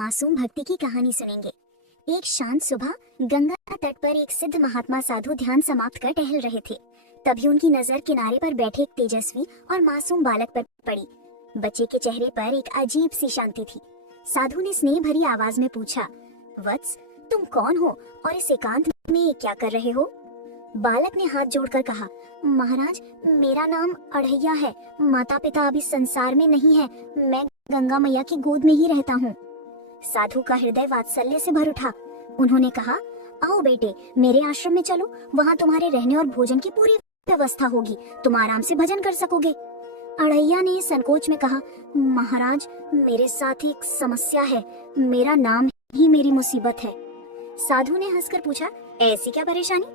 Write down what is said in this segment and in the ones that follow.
मासूम भक्ति की कहानी सुनेंगे। एक शांत सुबह गंगा तट पर एक सिद्ध महात्मा साधु ध्यान समाप्त कर टहल रहे थे। तभी उनकी नजर किनारे पर बैठे एक तेजस्वी और मासूम बालक पर पड़ी। बच्चे के चेहरे पर एक अजीब सी शांति थी। साधु ने स्नेह भरी आवाज में पूछा, वत्स, तुम कौन हो और इस एकांत में क्या कर रहे हो? बालक ने हाथ जोड़कर कहा, महाराज, मेरा नाम अढ़ैया है। माता पिता अब इस संसार में नहीं है। मैं गंगा मैया की गोद में ही रहता हूँ। साधु का हृदय वात्सल्य से भर उठा। उन्होंने कहा, आओ बेटे, मेरे आश्रम में चलो। वहाँ तुम्हारे रहने और भोजन की पूरी व्यवस्था होगी। तुम आराम से भजन कर सकोगे। अढ़ैया ने संकोच में कहा, महाराज, मेरे साथ एक समस्या है। मेरा नाम ही मेरी मुसीबत है। साधु ने हंसकर पूछा, ऐसी क्या परेशानी?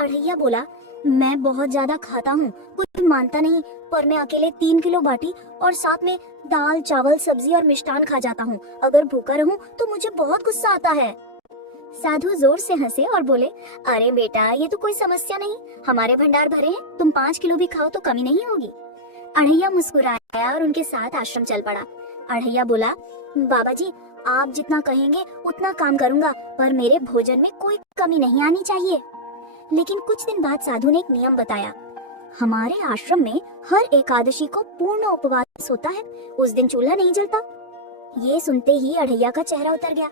अढ़ैया बोला, मैं बहुत ज्यादा खाता हूँ, कोई मानता नहीं, पर मैं अकेले 3 किलो बाटी और साथ में दाल, चावल, सब्जी और मिष्टान खा जाता हूँ। अगर भूखा रहूँ तो मुझे बहुत गुस्सा आता है। साधु जोर से हंसे और बोले, अरे बेटा, ये तो कोई समस्या नहीं। हमारे भंडार भरे हैं, तुम 5 किलो भी खाओ तो कमी नहीं होगी। अढ़ैया मुस्कुराया और उनके साथ आश्रम चल पड़ा। अढ़ैया बोला, बाबा जी, आप जितना कहेंगे उतना काम करूंगा, पर मेरे भोजन में कोई कमी नहीं आनी चाहिए। लेकिन कुछ दिन बाद साधु ने एक नियम बताया। हमारे आश्रम में हर एकादशी को पूर्ण उपवास होता है। उस दिन चूल्हा नहीं जलता। ये सुनते ही अढ़ैया का चेहरा उतर गया।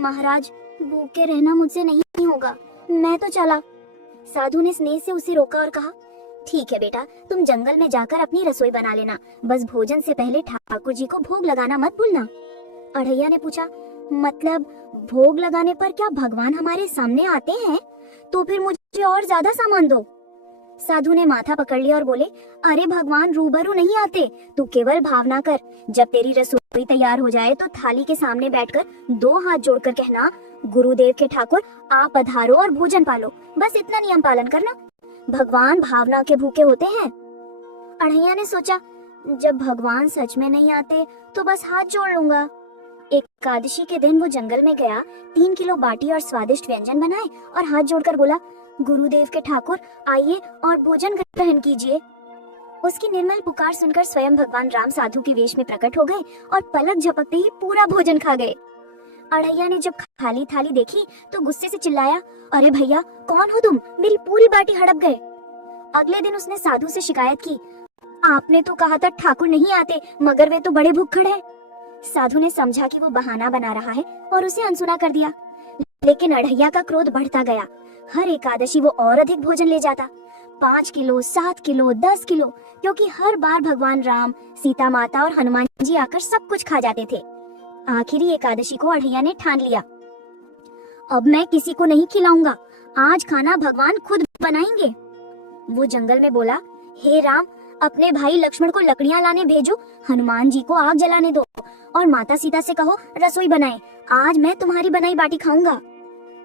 महाराज, भूखे रहना मुझसे नहीं होगा, मैं तो चला। साधु ने स्नेह से उसे रोका और कहा, ठीक है बेटा, तुम जंगल में जाकर अपनी रसोई बना लेना। बस भोजन से पहले ठाकुर जी को भोग लगाना मत भूलना। अढ़ैया ने पूछा, मतलब भोग लगाने पर क्या भगवान हमारे सामने आते हैं? तो फिर मुझे और ज्यादा सामान दो। साधु ने माथा पकड़ लिया और बोले, अरे भगवान रूबरू नहीं आते, तू केवल भावना कर। जब तेरी रसोई तैयार हो जाए तो थाली के सामने बैठकर 2 हाथ जोड़कर कहना, गुरुदेव के ठाकुर, आप पधारो और भोजन पालो। बस इतना नियम पालन करना। भगवान भावना के भूखे होते हैं। अढ़ैया ने सोचा, जब भगवान सच में नहीं आते तो बस हाथ जोड़ लूंगा। एकादशी के दिन वो जंगल में गया, 3 किलो बाटी और स्वादिष्ट व्यंजन बनाए और हाथ जोड़कर बोला, गुरुदेव के ठाकुर, आइए और भोजन ग्रहण कीजिए। उसकी निर्मल पुकार सुनकर स्वयं भगवान राम साधु के वेश में प्रकट हो गए और पलक झपकते ही पूरा भोजन खा गए। अढ़ैया ने जब खाली थाली देखी तो गुस्से से चिल्लाया, अरे भैया, कौन हो तुम? मेरी पूरी बाटी हड़प गए। अगले दिन उसने साधु से शिकायत की, आपने तो कहा था ठाकुर नहीं आते, मगर वे तो बड़े भुक्खड़ हैं। साधु ने समझा कि वो बहाना बना रहा है और उसे अनसुना कर दिया। लेकिन अढ़ैया का क्रोध बढ़ता गया। हर एकादशी वो और अधिक भोजन ले जाता, 5 किलो, 7 किलो, 10 किलो, क्योंकि हर बार भगवान राम, सीता माता और हनुमान जी आकर सब कुछ खा जाते थे। आखिरी एकादशी को अढ़ैया ने ठान लिया, अब मैं किसी को नहीं खिलाऊंगा, आज खाना भगवान खुद बनाएंगे। वो जंगल में बोला, हे राम, अपने भाई लक्ष्मण को लकड़ियां लाने भेजो, हनुमान जी को आग जलाने दो और माता सीता से कहो रसोई बनाए। आज मैं तुम्हारी बनाई बाटी खाऊंगा।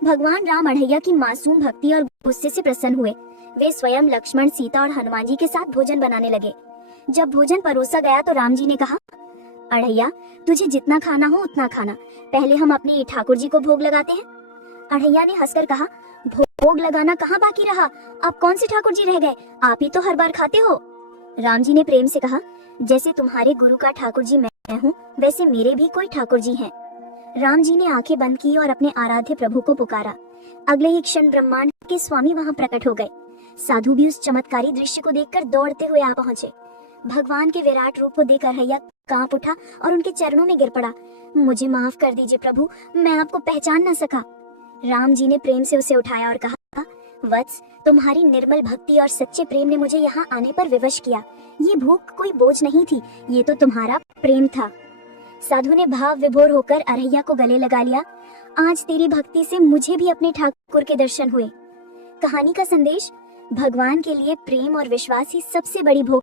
भगवान राम अढ़ैया की मासूम भक्ति और गुस्से से प्रसन्न हुए। वे स्वयं लक्ष्मण, सीता और हनुमान जी के साथ भोजन बनाने लगे। जब भोजन परोसा गया तो राम जी ने कहा, अढ़ैया, तुझे जितना खाना हो उतना खाना, पहले हम अपने ठाकुर जी को भोग लगाते हैं। अढ़ैया ने हंसकर कहा, भोग लगाना कहाँ बाकी रहा? अब कौन से ठाकुर जी रह गए? आप ही तो हर बार खाते हो। राम जी ने प्रेम से कहा, जैसे तुम्हारे गुरु का ठाकुर जी मैं हूँ, वैसे मेरे भी कोई ठाकुर जी हैं। राम जी ने आंखें बंद की और अपने आराध्य प्रभु को पुकारा। अगले ही क्षण ब्रह्मांड के स्वामी वहाँ प्रकट हो गए। साधु भी उस चमत्कारी दृश्य को देखकर दौड़ते हुए आ पहुंचे। भगवान के विराट रूप को देख अढ़ैया कांप उठा और उनके चरणों में गिर पड़ा। मुझे माफ कर दीजिए प्रभु, मैं आपको पहचान न सका। राम जी ने प्रेम से उसे उठाया और कहा, वत्स, तुम्हारी निर्मल भक्ति और सच्चे प्रेम ने मुझे यहाँ आने पर विवश किया। ये भूख कोई बोझ नहीं थी, ये तो तुम्हारा प्रेम था। साधु ने भाव विभोर होकर अढ़ैया को गले लगा लिया। आज तेरी भक्ति से मुझे भी अपने ठाकुर के दर्शन हुए। कहानी का संदेश, भगवान के लिए प्रेम और विश्वास ही सबसे बड़ी भोग